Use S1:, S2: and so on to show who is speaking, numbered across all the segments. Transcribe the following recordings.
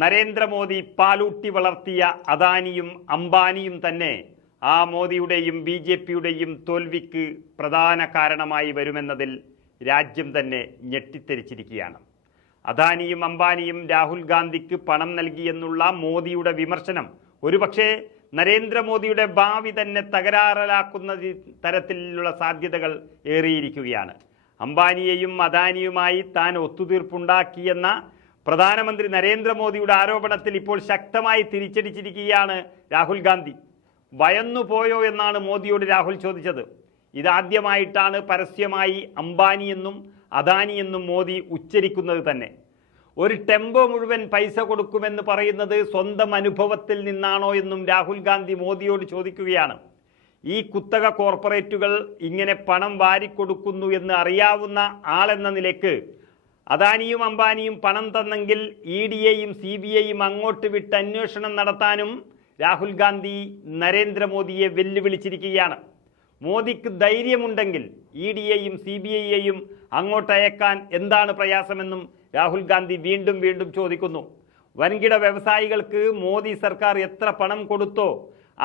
S1: നരേന്ദ്രമോദി പാലൂട്ടി വളർത്തിയ അദാനിയും അംബാനിയും തന്നെ ആ മോദിയുടെയും ബി ജെ പിയുടെയും തോൽവിക്ക് പ്രധാന കാരണമായി വരുമെന്നതിൽ രാജ്യം തന്നെ ഞെട്ടിത്തെരിച്ചിരിക്കുകയാണ്. അദാനിയും അംബാനിയും രാഹുൽ ഗാന്ധിക്ക് പണം നൽകിയെന്നുള്ള മോദിയുടെ വിമർശനം ഒരുപക്ഷെ നരേന്ദ്രമോദിയുടെ ഭാവി തന്നെ തകരാറിലാക്കുന്ന തരത്തിലുള്ള സാധ്യതകൾ ഏറിയിരിക്കുകയാണ്. അംബാനിയെയും അദാനിയുമായി താൻ ഒത്തുതീർപ്പുണ്ടാക്കിയെന്ന പ്രധാനമന്ത്രി നരേന്ദ്രമോദിയുടെ ആരോപണത്തിൽ ഇപ്പോൾ ശക്തമായി തിരിച്ചടിച്ചിരിക്കുകയാണ് രാഹുൽ ഗാന്ധി. ഭയന്നു പോയോ എന്നാണ് മോദിയോട് രാഹുൽ ചോദിച്ചത്. ഇതാദ്യമായിട്ടാണ് പരസ്യമായി അംബാനിയെന്നും അദാനിയെന്നും മോദി ഉച്ചരിക്കുന്നത് തന്നെ. ഒരു ടെമ്പോ മുഴുവൻ പൈസ കൊടുക്കുമെന്ന് പറയുന്നത് സ്വന്തം അനുഭവത്തിൽ നിന്നാണോ എന്നും രാഹുൽ ഗാന്ധി മോദിയോട് ചോദിക്കുകയാണ്. ഈ കുത്തക കോർപ്പറേറ്റുകൾ ഇങ്ങനെ പണം വാരിക്കൊടുക്കുന്നു എന്ന് അറിയാവുന്ന ആളെന്ന നിലയ്ക്ക് അദാനിയും അംബാനിയും പണം തന്നെങ്കിൽ ഇ ഡി എയും സി ബി ഐയും അങ്ങോട്ട് വിട്ട് അന്വേഷണം നടത്താനും രാഹുൽ ഗാന്ധി നരേന്ദ്രമോദിയെ വെല്ലുവിളിച്ചിരിക്കുകയാണ്. മോദിക്ക് ധൈര്യമുണ്ടെങ്കിൽ ഇ ഡി എയും സി ബി ഐയെയും അങ്ങോട്ട് അയക്കാൻ എന്താണ് പ്രയാസമെന്നും രാഹുൽ ഗാന്ധി വീണ്ടും വീണ്ടും ചോദിക്കുന്നു. വൻകിട വ്യവസായികൾക്ക് മോദി സർക്കാർ എത്ര പണം കൊടുത്തോ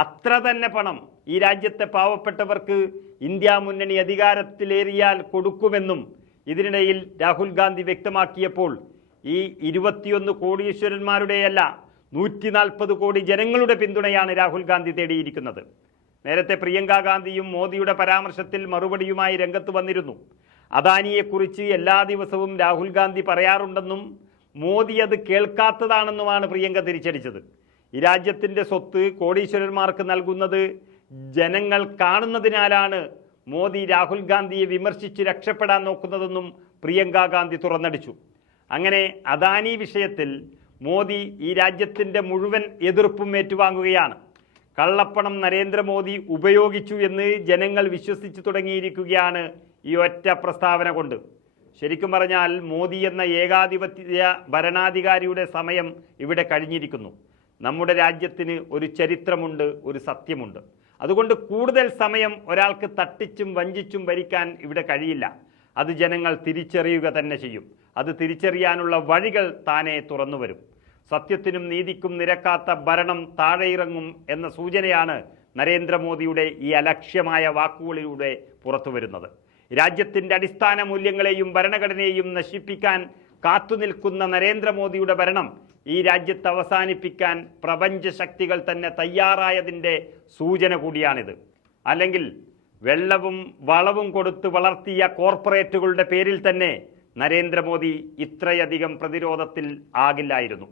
S1: അത്ര തന്നെ പണം ഈ രാജ്യത്തെ പാവപ്പെട്ടവർക്ക് ഇന്ത്യ മുന്നണി അധികാരത്തിലേറിയാൽ കൊടുക്കുമെന്നും ഇതിനിടയിൽ രാഹുൽ ഗാന്ധി വ്യക്തമാക്കിയപ്പോൾ ഈ ഇരുപത്തിയൊന്ന് കോടീശ്വരന്മാരുടെയല്ല നൂറ്റി നാൽപ്പത് കോടി ജനങ്ങളുടെ പിന്തുണയാണ് രാഹുൽ ഗാന്ധി തേടിയിരിക്കുന്നത്. നേരത്തെ പ്രിയങ്ക ഗാന്ധിയും മോദിയുടെ പരാമർശത്തിൽ മറുപടിയുമായി രംഗത്ത് വന്നിരുന്നു. അദാനിയെക്കുറിച്ച് എല്ലാ ദിവസവും രാഹുൽ ഗാന്ധി പറയാറുണ്ടെന്നും മോദി അത് കേൾക്കാത്തതാണെന്നുമാണ് പ്രിയങ്ക തിരിച്ചടിച്ചത്. ഈ രാജ്യത്തിന്റെ സ്വത്ത് കോടീശ്വരന്മാർക്ക് നൽകുന്നത് ജനങ്ങൾ കാണുന്നതിനാലാണ് മോദി രാഹുൽ ഗാന്ധിയെ വിമർശിച്ച് രക്ഷപ്പെടാൻ നോക്കുന്നതെന്നും പ്രിയങ്ക ഗാന്ധി തുറന്നടിച്ചു. അങ്ങനെ അദാനി വിഷയത്തിൽ മോദി ഈ രാജ്യത്തിന്റെ മുഴുവൻ എതിർപ്പും ഏറ്റുവാങ്ങുകയാണ്. കള്ളപ്പണം നരേന്ദ്രമോദി ഉപയോഗിച്ചു എന്ന് ജനങ്ങൾ വിശ്വസിച്ചു തുടങ്ങിയിരിക്കുകയാണ് ഈ ഒറ്റ പ്രസ്താവന കൊണ്ട്. ശരിക്കും പറഞ്ഞാൽ മോദി എന്ന ഏകാധിപത്യ ഭരണാധികാരിയുടെ സമയം ഇവിടെ കഴിഞ്ഞിരിക്കുന്നു. നമ്മുടെ രാജ്യത്തിന് ഒരു ചരിത്രമുണ്ട് ഒരു സത്യമുണ്ട്. അതുകൊണ്ട് കൂടുതൽ സമയം ഒരാൾക്ക് തട്ടിച്ചും വഞ്ചിച്ചും ഭരിക്കാൻ ഇവിടെ കഴിയില്ല. അത് ജനങ്ങൾ തിരിച്ചറിയുക തന്നെ ചെയ്യും. അത് തിരിച്ചറിയാനുള്ള വഴികൾ താനേ തുറന്നു വരും. സത്യത്തിനും നീതിക്കും നിരക്കാത്ത ഭരണം താഴെയിറങ്ങും എന്ന സൂചനയാണ് നരേന്ദ്രമോദിയുടെ ഈ അലക്ഷ്യമായ വാക്കുകളിലൂടെ പുറത്തു വരുന്നത് രാജ്യത്തിന്റെ അടിസ്ഥാന മൂല്യങ്ങളെയും ഭരണഘടനയെയും നശിപ്പിക്കാൻ കാത്തുനിൽക്കുന്ന നരേന്ദ്രമോദിയുടെ ഭരണം ഈ രാജ്യത്ത് അവസാനിപ്പിക്കാൻ പ്രപഞ്ച ശക്തികൾ തന്നെ തയ്യാറായതിന്റെ സൂചന കൂടിയാണിത്. അല്ലെങ്കിൽ വെള്ളവും വളവും കൊടുത്ത് വളർത്തിയ കോർപ്പറേറ്റുകളുടെ പേരിൽ തന്നെ നരേന്ദ്രമോദി ഇത്രയധികം പ്രതിരോധത്തിൽ ആകില്ലായിരുന്നു.